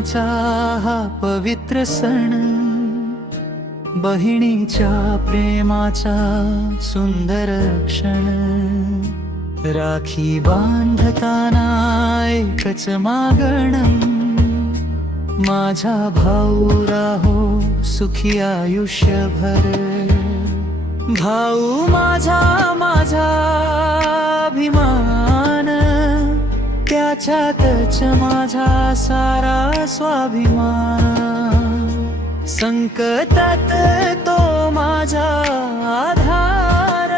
प्रेमाचा हा पवित्र सण, बहिणीच्या प्रेमाचा सुंदर क्षण. राखी बांधताना एकच मागणं, माझा भाऊ राहो सुखी आयुष्यभर. भाऊ माझा माझा अभिमान, त्याच्यातच माझा सारा स्वाभिमान. संकटात तो माझा आधार,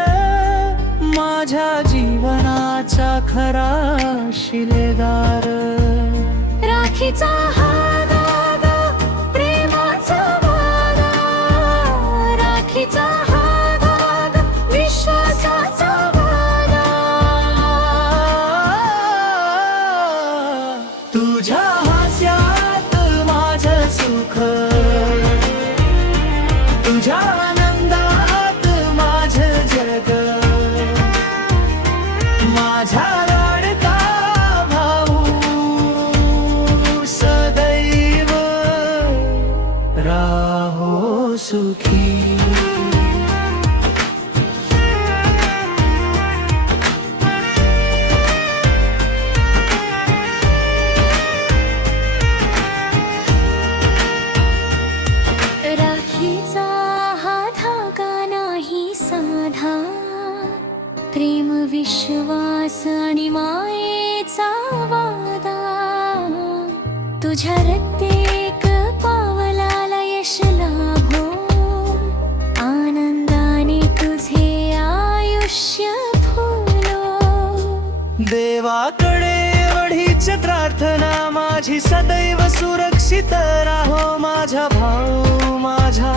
माझ्या जीवनाचा खरा शिलेदार. राखीचा हा धागा प्रेमाचा वारा, राखीचा हा धागा विश्वासाचा वारा. तुझ्या हास्यात माझं सुख, तुझ्या आनंदात माझं जग. माझा लाडका भाऊ सदैव राहो सुखी. राखीचा हा धागा नाही साधा, प्रेम विश्वास आणि मायेचा वादा. तुझ्या प्रत्येक पावलाला यश लाभो, आनंदाने तुझे आयुष्य फुलो. देवाकडे एवढीच प्रार्थना माझी, सदैव सुरक्षित राहो माझा भाऊ माझा.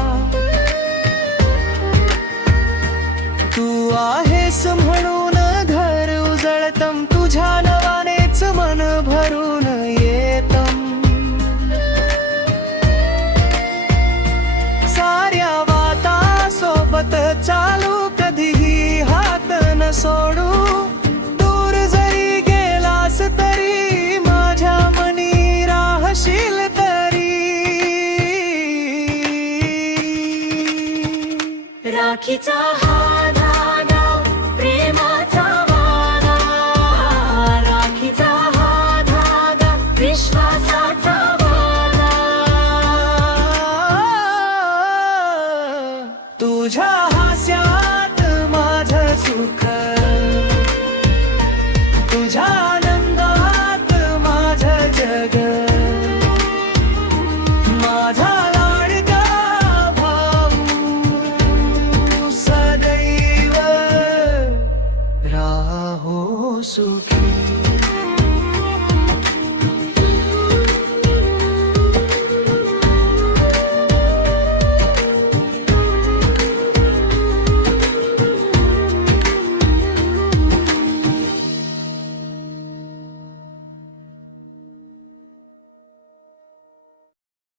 तू आहेस म्हणून घर उजळतम, तुझ्या नवानेच मन भरून येतम. साऱ्या वाता सोबत चालू, कधीही हात न सोडू. दूर जरी गेलास तरी माझ्या मनी राहशील तरी. राखीचा हा धागा प्रेमाचा वारा, राखीचा हा धागा विश्वासाचा वारा. तुझ्या हास्या